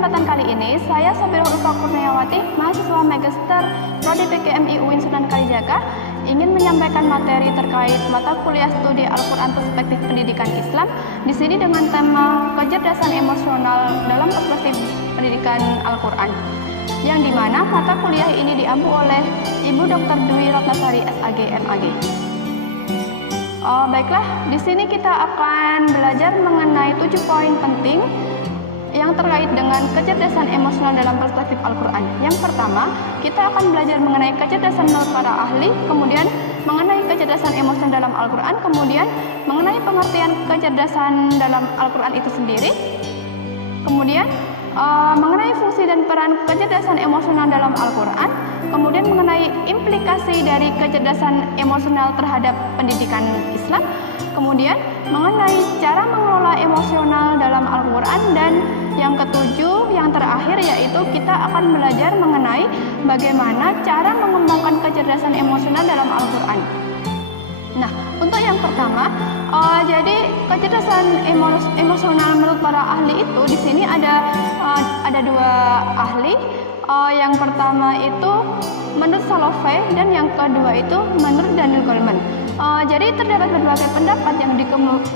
kesempatan kali ini, saya Sopir Hurufa Kurniawati, mahasiswa Magister Prodi PKMI UIN Sunan Kalijaga, ingin menyampaikan materi terkait mata kuliah studi Al-Quran Perspektif Pendidikan Islam, di sini dengan tema kecerdasan emosional dalam perspektif pendidikan Al-Quran, yang dimana mata kuliah ini diampu oleh Ibu Dr. Dwi Ratnasari SAG MAG. Baiklah, di sini kita akan belajar mengenai 7 poin penting yang terkait dengan kecerdasan emosional dalam perspektif Al-Quran. Yang pertama, kita akan belajar mengenai kecerdasan menurut para ahli, kemudian mengenai kecerdasan emosional dalam Al-Quran, kemudian mengenai pengertian kecerdasan dalam Al-Quran itu sendiri, kemudian mengenai fungsi dan peran kecerdasan emosional dalam Al-Quran, kemudian mengenai implikasi dari kecerdasan emosional terhadap pendidikan Islam, kemudian mengenai cara mengelola emosional dalam Al-Quran, dan yang ketujuh, yang terakhir, yaitu kita akan belajar mengenai bagaimana cara mengembangkan kecerdasan emosional dalam Al-Quran. Nah, untuk yang pertama, jadi kecerdasan emosional menurut para ahli itu di sini ada dua ahli. Yang pertama itu menurut Salovey dan yang kedua itu menurut Daniel Goleman. Jadi terdapat berbagai pendapat yang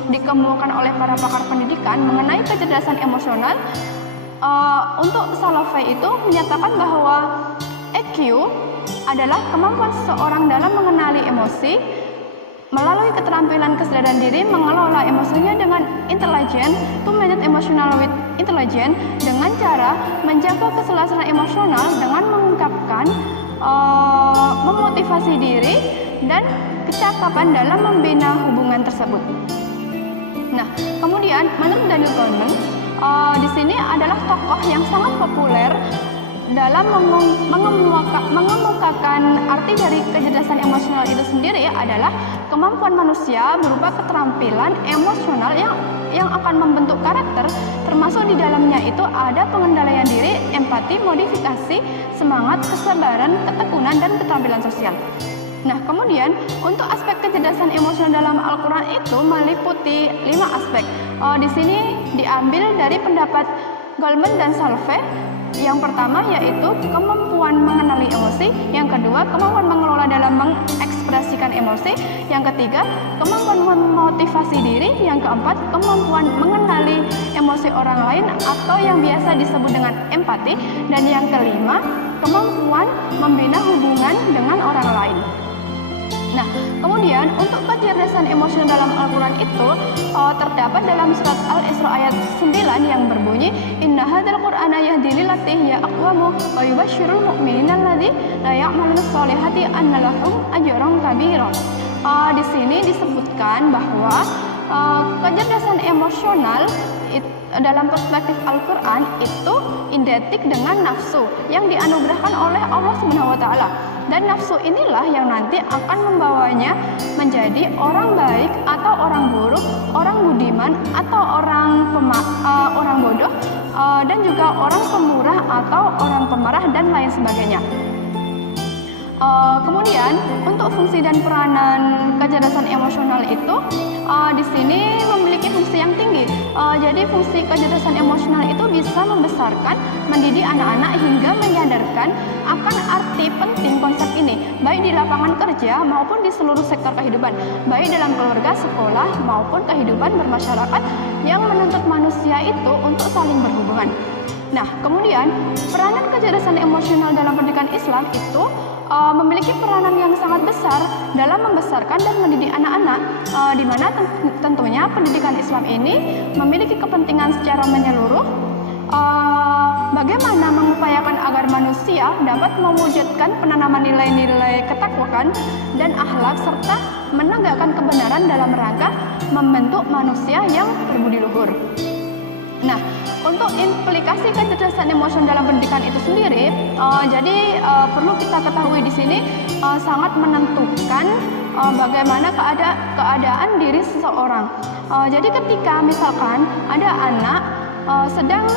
dikemukakan oleh para pakar pendidikan mengenai kecerdasan emosional. Untuk Salovey itu menyatakan bahwa EQ adalah kemampuan seseorang dalam mengenali emosi melalui keterampilan kesadaran diri mengelola emosinya dengan intelijen, to manage emotional with intelligence, dengan cara menjaga keselarasan emosional dengan mengungkapkan, memotivasi diri dan kecakapan dalam membina hubungan tersebut. Nah, kemudian menurut Daniel Goleman, di sini adalah tokoh yang sangat populer dalam mengemukakan arti dari kecerdasan emosional itu sendiri adalah kemampuan manusia berupa keterampilan emosional yang akan membentuk karakter, termasuk di dalamnya itu ada pengendalian diri, empati, modifikasi, semangat, kesabaran, ketekunan, dan keterampilan sosial. Nah, kemudian untuk aspek kecerdasan emosional dalam Al-Quran itu meliputi 5 aspek. Di sini diambil dari pendapat Goleman dan Salovey. Yang pertama yaitu kemampuan mengenali emosi, yang kedua kemampuan mengelola dalam mengekspresikan emosi, yang ketiga kemampuan memotivasi diri, yang keempat kemampuan mengenali emosi orang lain atau yang biasa disebut dengan empati, dan yang kelima kemampuan membina hubungan dengan orang lain. Nah, kemudian untuk kecerdasan emosional dalam Al-Quran itu terdapat dalam surat Al-Isra ayat 9 yang berbunyi, Inna hadzal Qur'ana yahdi lillati hiya aqwamu wa yubashshirul mu'minina alladzina ya'maluna sholihati anna lahum ajran kabira. Di sini disebutkan bahwa kecerdasan emosional dalam perspektif Al-Quran itu identik dengan nafsu yang dianugerahkan oleh Allah Subhanahu wa taala. Dan nafsu inilah yang nanti akan membawanya menjadi orang baik atau orang buruk, orang budiman atau orang bodoh, dan juga orang pemurah atau orang pemarah dan lain sebagainya. Kemudian untuk fungsi dan peranan kecerdasan emosional itu di sini memiliki fungsi yang tinggi. Jadi fungsi kecerdasan emosional itu bisa membesarkan, mendidik anak-anak hingga menyadarkan akan arti penting konsep ini, baik di lapangan kerja maupun di seluruh sektor kehidupan, baik dalam keluarga, sekolah maupun kehidupan bermasyarakat yang menuntut manusia itu untuk saling berhubungan. Nah, kemudian peranan kecerdasan emosional dalam pendidikan Islam itu memiliki peranan yang sangat besar dalam membesarkan dan mendidik anak-anak, di mana tentunya pendidikan Islam ini memiliki kepentingan secara menyeluruh, bagaimana mengupayakan agar manusia dapat mewujudkan penanaman nilai-nilai ketakwaan dan akhlak serta menegakkan kebenaran dalam rangka membentuk manusia yang berbudi luhur. Nah, untuk implikasi kecerdasan emosional dalam pendidikan itu sendiri, jadi perlu kita ketahui di sini sangat menentukan bagaimana keadaan diri seseorang. Jadi ketika misalkan ada anak sedang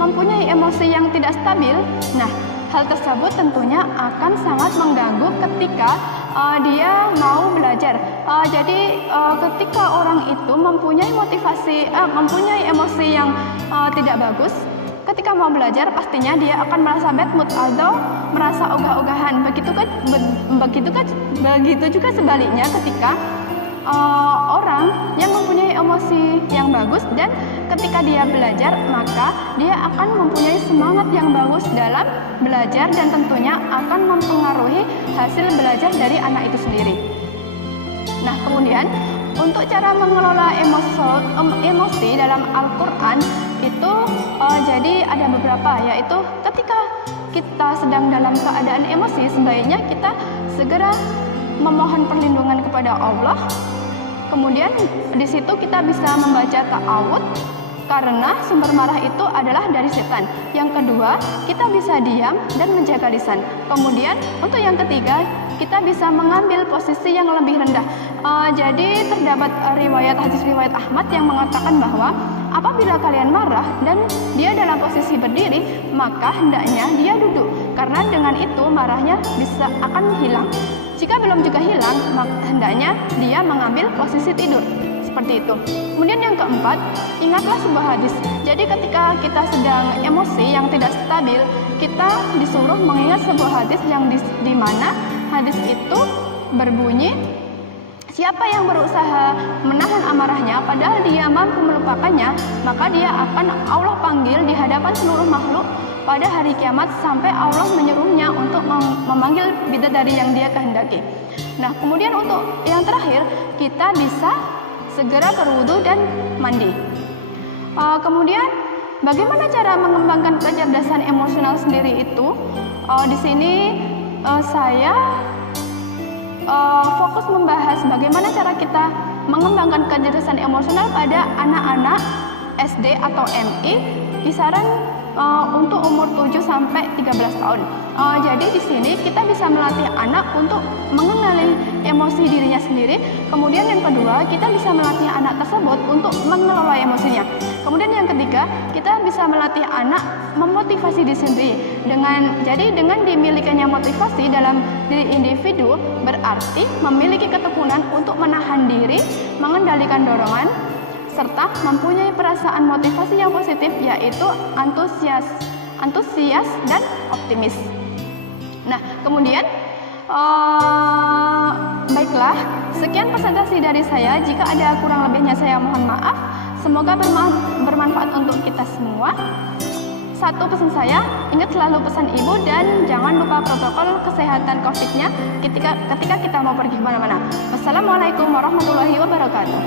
mempunyai emosi yang tidak stabil, nah hal tersebut tentunya akan sangat mengganggu ketika dia mau belajar. Jadi ketika orang itu mempunyai emosi yang tidak bagus, ketika mau belajar pastinya dia akan merasa bad mood atau merasa ogah-ogahan. Begitu juga sebaliknya ketika orang yang mempunyai emosi yang bagus dan ketika dia belajar maka dia akan mempunyai semangat yang bagus dalam belajar dan tentunya akan mempengaruhi hasil belajar dari anak itu sendiri. Nah, kemudian untuk cara mengelola emosi dalam Al-Quran itu jadi ada beberapa, yaitu ketika kita sedang dalam keadaan emosi sebaiknya kita segera memohon perlindungan kepada Allah. Kemudian di situ kita bisa membaca ta'awud karena sumber marah itu adalah dari setan. Yang kedua, kita bisa diam dan menjaga lisan. Kemudian untuk yang ketiga, kita bisa mengambil posisi yang lebih rendah. Jadi terdapat hadis riwayat Ahmad yang mengatakan bahwa apabila kalian marah dan dia dalam posisi berdiri, maka hendaknya dia duduk karena dengan itu marahnya akan hilang. Jika belum juga hilang, maka hendaknya dia mengambil posisi tidur. Seperti itu. Kemudian yang keempat, ingatlah sebuah hadis. Jadi ketika kita sedang emosi yang tidak stabil, kita disuruh mengingat sebuah hadis yang di mana hadis itu berbunyi, siapa yang berusaha menahan amarahnya padahal dia mampu melupakannya, maka dia akan Allah panggil di hadapan seluruh makhluk pada hari kiamat sampai Allah menyuruhnya untuk memanggil bidadari yang dia kehendaki. Nah, kemudian untuk yang terakhir, kita bisa segera berwudu dan mandi. Kemudian bagaimana cara mengembangkan kecerdasan emosional sendiri itu? Di sini saya fokus membahas bagaimana cara kita mengembangkan kecerdasan emosional pada anak-anak SD atau MI kisaran untuk umur 7 sampai 13 tahun. Jadi di sini kita bisa melatih anak untuk mengenali emosi dirinya sendiri. Kemudian yang kedua, kita bisa melatih anak tersebut untuk mengelola emosinya. Kemudian yang ketiga, kita bisa melatih anak memotivasi diri sendiri. Dengan dimilikinya motivasi dalam diri individu berarti memiliki ketekunan untuk menahan diri, mengendalikan dorongan, serta mempunyai perasaan motivasi yang positif, yaitu antusias dan optimis. Nah, kemudian baiklah, sekian presentasi dari saya. Jika ada kurang lebihnya saya mohon maaf. Semoga bermanfaat untuk kita semua. Satu pesan saya, ingat selalu pesan ibu dan jangan lupa protokol kesehatan COVID-nya ketika kita mau pergi kemana-mana. Wassalamualaikum warahmatullahi wabarakatuh.